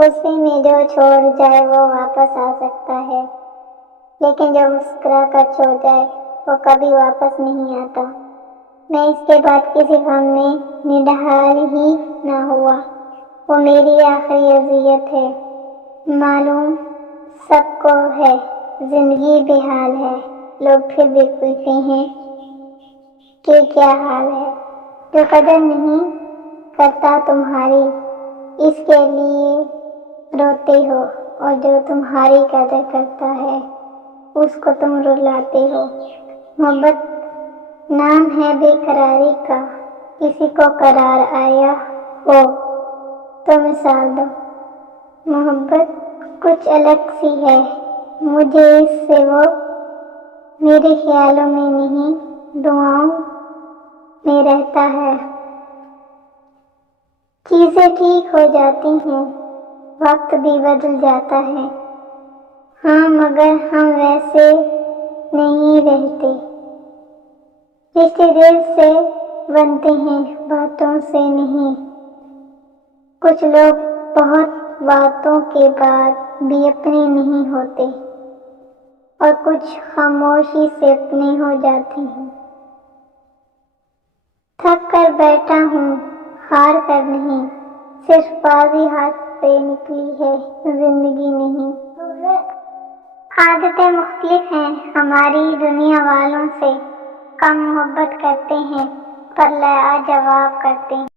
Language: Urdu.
غصے میں جو چھوڑ جائے وہ واپس آ سکتا ہے، لیکن جو مسکرا کر چھوڑ جائے وہ کبھی واپس نہیں آتا۔ میں اس کے بعد کسی غم میں نڈھال ہی نہ ہوا۔ وہ میری آخری اذیت ہے۔ معلوم سب کو ہے زندگی بے حال ہے، لوگ پھر بھی پوچھتے ہیں کہ کیا حال ہے۔ جو قدر نہیں کرتا تمہاری، اس کے لیے روتے ہو، اور جو تمہاری قدر کرتا ہے اس کو تم رلاتے ہو۔ محبت نام ہے بے قراری کا، کسی کو قرار آیا ہو تو مثال دو۔ محبت کچھ الگ سی ہے، مجھے اس سے وہ میرے خیالوں میں نہیں دعاؤں میں رہتا ہے۔ چیزیں ٹھیک ہو جاتی ہیں، وقت بھی بدل جاتا ہے، ہاں مگر ہم ویسے نہیں رہتے۔ رشتے دل سے بنتے ہیں، باتوں سے نہیں۔ کچھ لوگ بہت باتوں کے بعد بھی اپنے نہیں ہوتے، اور کچھ خاموشی سے اپنے ہو جاتے ہیں۔ تھک کر بیٹھا ہوں، ہار کر نہیں، صرف بازی ہاتھ سے نکلی ہے، زندگی نہیں۔ عادتیں مختلف ہیں ہماری، دنیا والوں سے کم محبت کرتے ہیں پر لاجواب کرتے ہیں۔